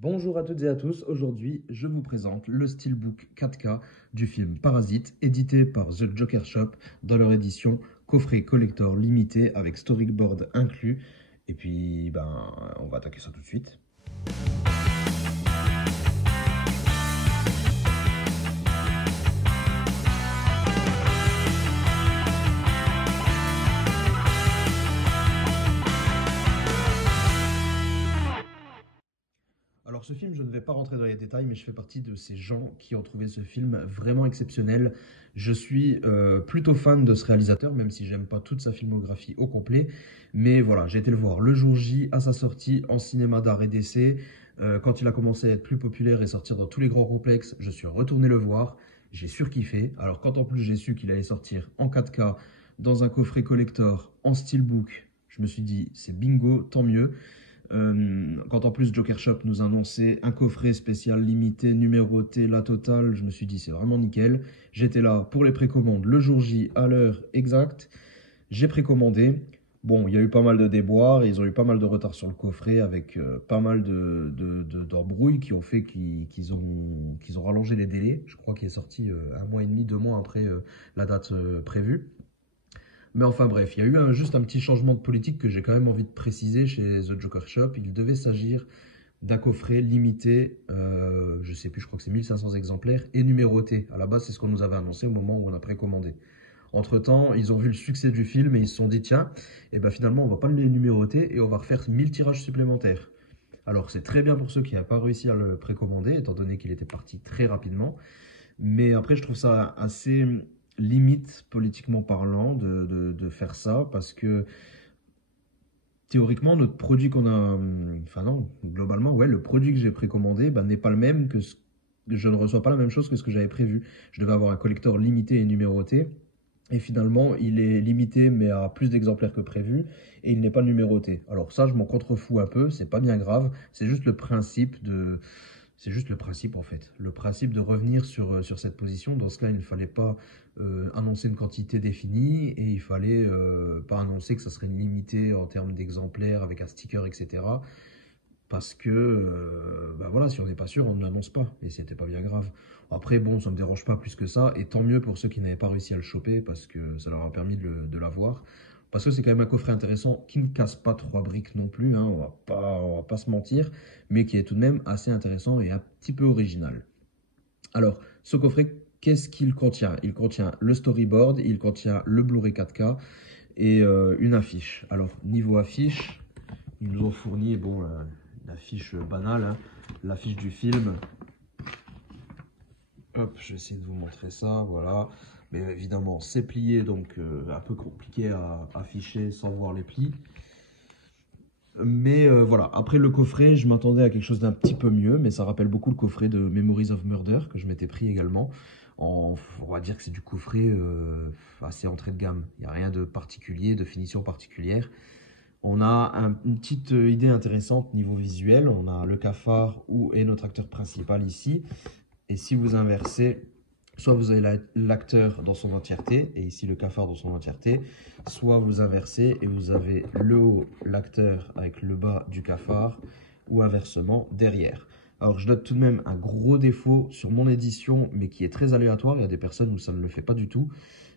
Bonjour à toutes et à tous, aujourd'hui je vous présente le Steelbook 4K du film Parasite, édité par The Joker Shop dans leur édition coffret collector limité avec storyboard inclus. Et puis on va attaquer ça tout de suite. Alors ce film, je ne vais pas rentrer dans les détails, mais je fais partie de ces gens qui ont trouvé ce film vraiment exceptionnel. Je suis plutôt fan de ce réalisateur, même si j'aime pas toute sa filmographie au complet. Mais voilà, j'ai été le voir le jour J à sa sortie en cinéma d'art et d'essai. Quand il a commencé à être plus populaire et sortir dans tous les grands complexes, je suis retourné le voir. J'ai surkiffé. Alors quand en plus j'ai su qu'il allait sortir en 4K, dans un coffret collector, en steelbook, je me suis dit c'est bingo, tant mieux. Quand en plus Joker Shop nous annonçait un coffret spécial limité, numéroté, la totale, je me suis dit c'est vraiment nickel. J'étais là pour les précommandes le jour J à l'heure exacte. J'ai précommandé. Bon, il y a eu pas mal de déboires, ils ont eu pas mal de retard sur le coffret avec pas mal d'embrouilles qui ont fait qu'ils ont rallongé les délais. Je crois qu'il est sorti un mois et demi, 2 mois après la date prévue. Mais enfin bref, il y a eu juste un petit changement de politique que j'ai quand même envie de préciser chez The Joker Shop. Il devait s'agir d'un coffret limité, je sais plus, je crois que c'est 1500 exemplaires, et numéroté. À la base, c'est ce qu'on nous avait annoncé au moment où on a précommandé. Entre-temps, ils ont vu le succès du film et ils se sont dit, tiens, et ben finalement, on va pas le numéroter et on va refaire 1000 tirages supplémentaires. Alors, c'est très bien pour ceux qui n'ont pas réussi à le précommander, étant donné qu'il était parti très rapidement. Mais après, je trouve ça assez limite, politiquement parlant, de faire ça, parce que théoriquement, notre produit qu'on a, enfin non, globalement, ouais, le produit que j'ai précommandé n'est pas le même que ce je ne reçois pas la même chose que ce que j'avais prévu. Je devais avoir un collector limité et numéroté. Et finalement, il est limité, mais à plus d'exemplaires que prévu, et il n'est pas numéroté. Alors ça, je m'en contrefous un peu, c'est pas bien grave, c'est juste le principe de... C'est juste le principe en fait. Le principe de revenir sur cette position. Dans ce cas, il ne fallait pas annoncer une quantité définie et il fallait pas annoncer que ça serait limité en termes d'exemplaires avec un sticker, etc. Parce que, voilà, si on n'est pas sûr, on ne l'annonce pas. Et c'était pas bien grave. Après, bon, ça ne me dérange pas plus que ça. Et tant mieux pour ceux qui n'avaient pas réussi à le choper parce que ça leur a permis de l'avoir. Parce que c'est quand même un coffret intéressant qui ne casse pas 3 briques non plus, hein, on va pas se mentir, mais qui est tout de même assez intéressant et un petit peu original. Alors, ce coffret, qu'est-ce qu'il contient? Il contient le storyboard, il contient le Blu-ray 4K et une affiche. Alors, niveau affiche, ils nous ont fourni, bon, l'affiche banale, hein, l'affiche du film. Hop, je vais essayer de vous montrer ça, voilà. Mais évidemment, c'est plié, donc un peu compliqué à afficher sans voir les plis. Mais voilà, après le coffret, je m'attendais à quelque chose d'un petit peu mieux, mais ça rappelle beaucoup le coffret de Memories of Murder que je m'étais pris également. On va dire que c'est du coffret assez entrée de gamme. Il n'y a rien de particulier, de finition particulière. On a une petite idée intéressante niveau visuel. On a le cafard où est notre acteur principal ici. Et si vous inversez, soit vous avez l'acteur dans son entièreté, et ici le cafard dans son entièreté, soit vous inversez et vous avez le haut, l'acteur avec le bas du cafard, ou inversement derrière. Alors je note tout de même un gros défaut sur mon édition, mais qui est très aléatoire. Il y a des personnes où ça ne le fait pas du tout.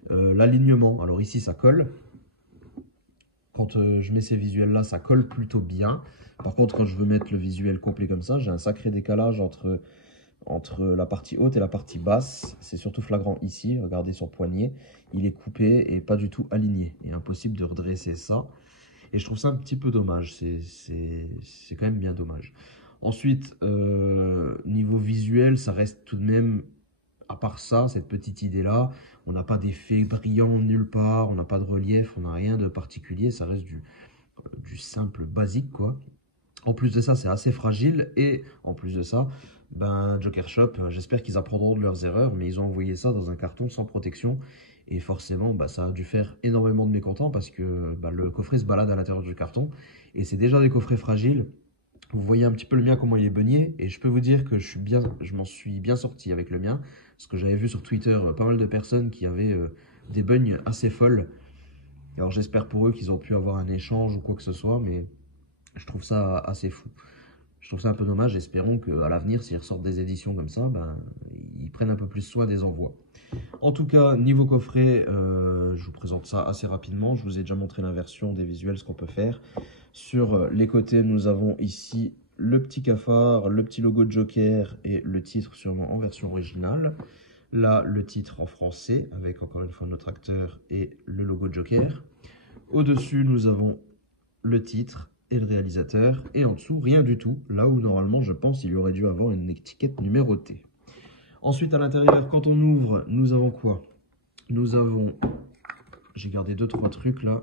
L'alignement, alors ici ça colle. Quand je mets ces visuels-là, ça colle plutôt bien. Par contre, quand je veux mettre le visuel complet comme ça, j'ai un sacré décalage entre la partie haute et la partie basse. C'est surtout flagrant ici, regardez son poignet. Il est coupé et pas du tout aligné. Il est impossible de redresser ça. Et je trouve ça un petit peu dommage. C'est quand même bien dommage. Ensuite, niveau visuel, ça reste tout de même, à part ça, cette petite idée-là, on n'a pas d'effet brillant nulle part, on n'a pas de relief, on n'a rien de particulier, ça reste du simple basique, quoi. En plus de ça, c'est assez fragile et en plus de ça, Joker Shop, j'espère qu'ils apprendront de leurs erreurs, mais ils ont envoyé ça dans un carton sans protection et forcément, ça a dû faire énormément de mécontents parce que le coffret se balade à l'intérieur du carton et c'est déjà des coffrets fragiles. Vous voyez un petit peu le mien, comment il est beugné, et je peux vous dire que je m'en suis bien sorti avec le mien, parce que j'avais vu sur Twitter pas mal de personnes qui avaient des beugnes assez folles. Alors j'espère pour eux qu'ils ont pu avoir un échange ou quoi que ce soit, mais je trouve ça assez fou. Je trouve ça un peu dommage. Espérons qu'à l'avenir, s'ils ressortent des éditions comme ça, ben, ils prennent un peu plus soin des envois. En tout cas, niveau coffret, je vous présente ça assez rapidement. Je vous ai déjà montré l'inversion des visuels, ce qu'on peut faire. Sur les côtés, nous avons ici le petit cafard, le petit logo de Joker et le titre sûrement en version originale. Là, le titre en français, avec encore une fois notre acteur et le logo de Joker. Au-dessus, nous avons le titre et le réalisateur. Et en dessous, rien du tout. Là où normalement, je pense, il aurait dû avoir une étiquette numérotée. Ensuite, à l'intérieur, quand on ouvre, nous avons quoi? Nous avons... J'ai gardé 2-3 trucs là.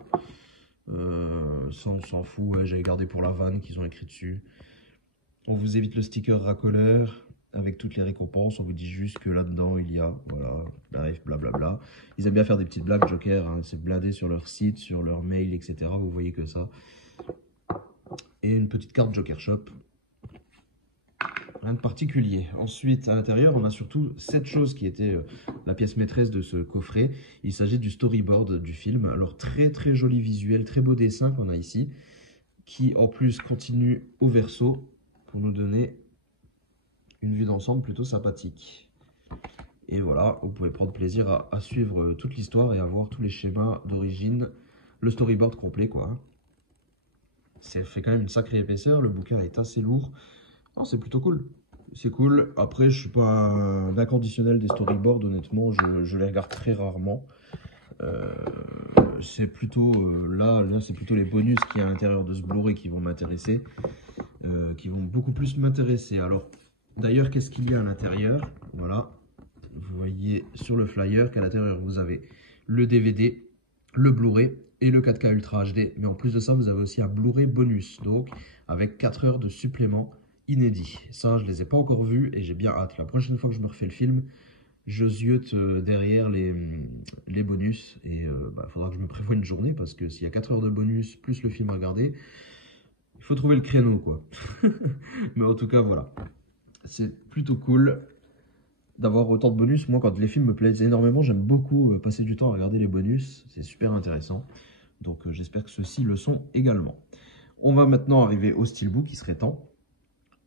Ça, on s'en fout. Ouais, j'avais gardé pour la vanne qu'ils ont écrit dessus. On vous évite le sticker racoleur avec toutes les récompenses. On vous dit juste que là-dedans, il y a, voilà, bref, blablabla. Ils aiment bien faire des petites blagues, Joker. Hein, c'est blindé sur leur site, sur leur mail, etc. Vous voyez que ça. Et une petite carte Joker Shop. Rien de particulier. Ensuite, à l'intérieur, on a surtout cette chose qui était la pièce maîtresse de ce coffret. Il s'agit du storyboard du film. Alors, très très joli visuel, très beau dessin qu'on a ici, qui en plus continue au verso pour nous donner une vue d'ensemble plutôt sympathique. Et voilà, vous pouvez prendre plaisir à suivre toute l'histoire et à voir tous les schémas d'origine, le storyboard complet quoi. Ça fait quand même une sacrée épaisseur, le bouquin est assez lourd. Non, c'est plutôt cool. C'est cool. Après, je suis pas un inconditionnel des storyboards, honnêtement, je les regarde très rarement. C'est plutôt là c'est plutôt les bonus qu'il y a à l'intérieur de ce Blu-ray qui vont m'intéresser, qui vont beaucoup plus m'intéresser. Alors, d'ailleurs, qu'est-ce qu'il y a à l'intérieur? Voilà, vous voyez sur le flyer qu'à l'intérieur vous avez le DVD, le Blu-ray et le 4K Ultra HD. Mais en plus de ça, vous avez aussi un Blu-ray bonus, donc avec 4 heures de supplément inédit. Ça, je les ai pas encore vus et j'ai bien hâte. La prochaine fois que je me refais le film, je ziote derrière les bonus et il faudra que je me prévoie une journée parce que s'il y a 4 heures de bonus plus le film à regarder, il faut trouver le créneau quoi. Mais en tout cas, voilà. C'est plutôt cool d'avoir autant de bonus. Moi, quand les films me plaisent énormément, j'aime beaucoup passer du temps à regarder les bonus. C'est super intéressant. Donc, j'espère que ceux-ci le sont également. On va maintenant arriver au steelbook, il serait temps.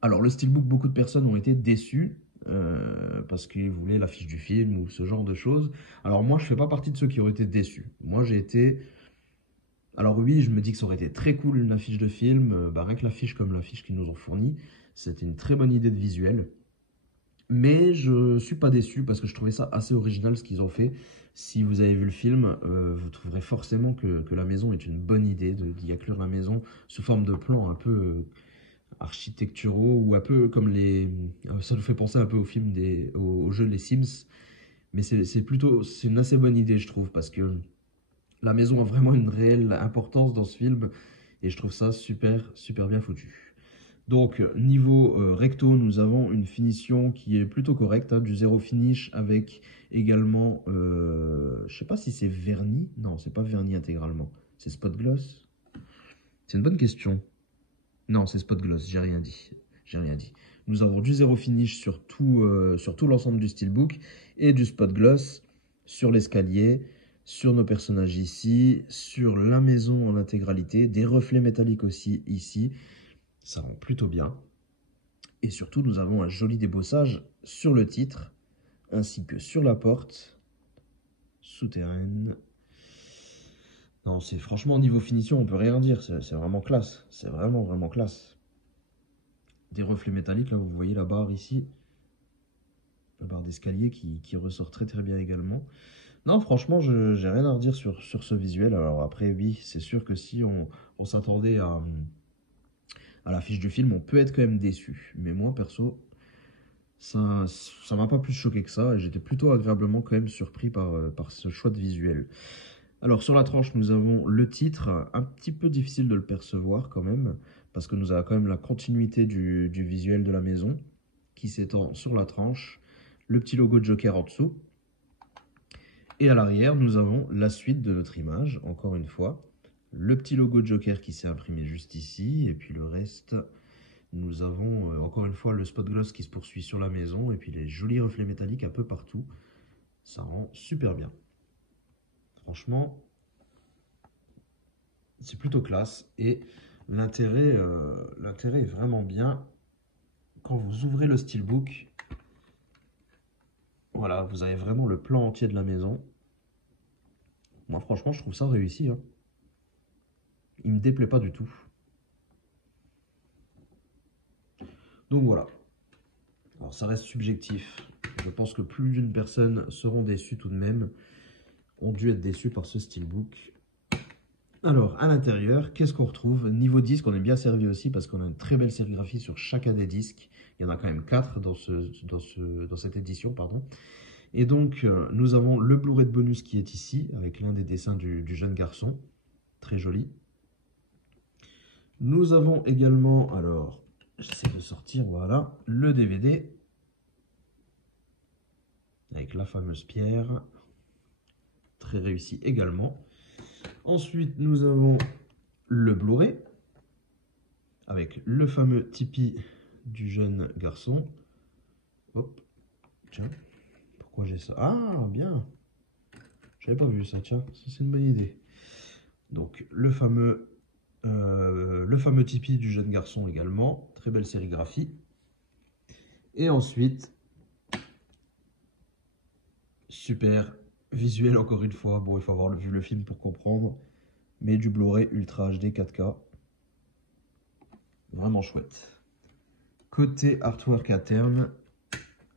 Alors, le steelbook, beaucoup de personnes ont été déçues parce qu'ils voulaient l'affiche du film ou ce genre de choses. Alors, moi, je ne fais pas partie de ceux qui ont été déçus. Moi, j'ai été... Alors oui, je me dis que ça aurait été très cool une affiche de film. Rien que l'affiche comme l'affiche qu'ils nous ont fournie, c'était une très bonne idée de visuel. Mais je suis pas déçu parce que je trouvais ça assez original ce qu'ils ont fait. Si vous avez vu le film, vous trouverez forcément que la maison est une bonne idée, d'y inclure la maison sous forme de plans un peu architecturaux ou un peu comme les... Ça nous fait penser un peu au film au jeu Les Sims. Mais c'est une assez bonne idée je trouve parce que la maison a vraiment une réelle importance dans ce film et je trouve ça super, super bien foutu. Donc, niveau recto, nous avons une finition qui est plutôt correcte, hein, du zéro finish avec également, je sais pas si c'est verni. Non, c'est pas verni intégralement. C'est spot gloss. C'est une bonne question. Non, c'est spot gloss, j'ai rien dit. J'ai rien dit. Nous avons du zéro finish sur tout l'ensemble du steelbook et du spot gloss sur l'escalier, sur nos personnages ici, sur la maison en intégralité, des reflets métalliques aussi ici. Ça rend plutôt bien. Et surtout, nous avons un joli débossage sur le titre, ainsi que sur la porte souterraine. Non, c'est franchement, au niveau finition, on peut rien dire. C'est vraiment classe. C'est vraiment, vraiment classe. Des reflets métalliques, là, vous voyez la barre ici. La barre d'escalier qui ressort très, très bien également. Non, franchement, j'ai rien à redire sur ce visuel. Alors après, oui, c'est sûr que si on s'attendait à l'affiche du film, on peut être quand même déçu. Mais moi, perso, ça m'a pas plus choqué que ça. Et j'étais plutôt agréablement quand même surpris par ce choix de visuel. Alors, sur la tranche, nous avons le titre. Un petit peu difficile de le percevoir quand même. Parce que nous avons quand même la continuité du visuel de la maison qui s'étend sur la tranche. Le petit logo de Joker en dessous. Et à l'arrière, nous avons la suite de notre image, encore une fois. Le petit logo de Joker qui s'est imprimé juste ici. Et puis le reste, nous avons encore une fois le spot gloss qui se poursuit sur la maison. Et puis les jolis reflets métalliques un peu partout. Ça rend super bien. Franchement, c'est plutôt classe. Et l'intérêt est vraiment bien. quand vous ouvrez le Steelbook, voilà, vous avez vraiment le plan entier de la maison. Moi, franchement, je trouve ça réussi, hein. Il me déplaît pas du tout. Donc voilà. Alors ça reste subjectif. Je pense que plus d'une personne seront déçues tout de même. Ont dû être déçus par ce Steelbook. Alors, à l'intérieur, qu'est-ce qu'on retrouve? Niveau disque, on est bien servi aussi parce qu'on a une très belle sérigraphie sur chacun des disques. Il y en a quand même 4 dans cette édition, pardon. Et donc, nous avons le Blu-ray de bonus qui est ici, avec l'un des dessins du jeune garçon. Très joli. Nous avons également, alors, j'essaie de sortir, voilà, le DVD. Avec la fameuse pierre. Très réussi également. Ensuite, nous avons le Blu-ray avec le fameux Tipeee du jeune garçon. Hop, tiens, pourquoi j'ai ça? Ah, bien, j'avais pas vu ça, tiens, ça c'est une bonne idée. Donc, le fameux Tipeee du jeune garçon également, très belle sérigraphie. Et ensuite, super visuel encore une fois. Bon, il faut avoir vu le film pour comprendre. Mais du Blu-ray Ultra HD 4K. Vraiment chouette. Côté artwork à terme,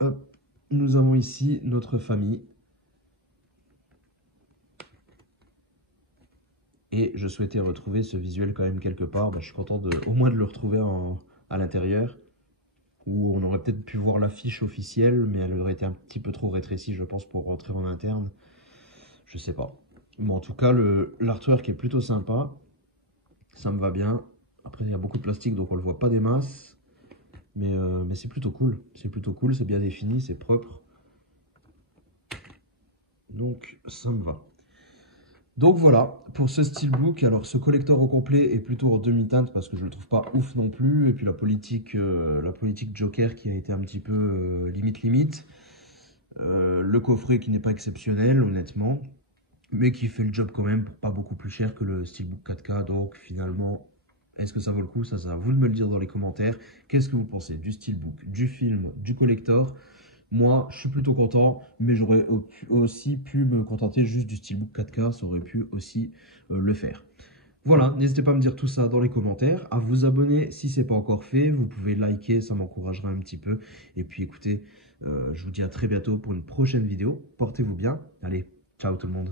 hop, nous avons ici notre famille. Et je souhaitais retrouver ce visuel quand même quelque part. Je suis content au moins de le retrouver à l'intérieur. Où on aurait peut-être pu voir l'affiche officielle, mais elle aurait été un petit peu trop rétrécie, je pense, pour rentrer en interne. Je sais pas. Mais en tout cas, l'artwork est plutôt sympa. Ça me va bien. Après, il y a beaucoup de plastique, donc on le voit pas des masses. Mais c'est plutôt cool. C'est plutôt cool, c'est bien défini, c'est propre. Donc, ça me va. Donc voilà, pour ce Steelbook. Alors, ce collector au complet est plutôt en demi-teinte parce que je le trouve pas ouf non plus. Et puis la politique Joker qui a été un petit peu limite. Le coffret qui n'est pas exceptionnel, honnêtement. Mais qui fait le job quand même pour pas beaucoup plus cher que le Steelbook 4K. Donc finalement, est-ce que ça vaut le coup? Ça, c'est à vous de me le dire dans les commentaires. Qu'est-ce que vous pensez du Steelbook, du film, du collector? Moi, je suis plutôt content, mais j'aurais aussi pu me contenter juste du Steelbook 4K. Ça aurait pu aussi le faire. Voilà, n'hésitez pas à me dire tout ça dans les commentaires, à vous abonner si ce n'est pas encore fait. Vous pouvez liker, ça m'encouragera un petit peu. Et puis écoutez, je vous dis à très bientôt pour une prochaine vidéo. Portez-vous bien. Allez, ciao tout le monde.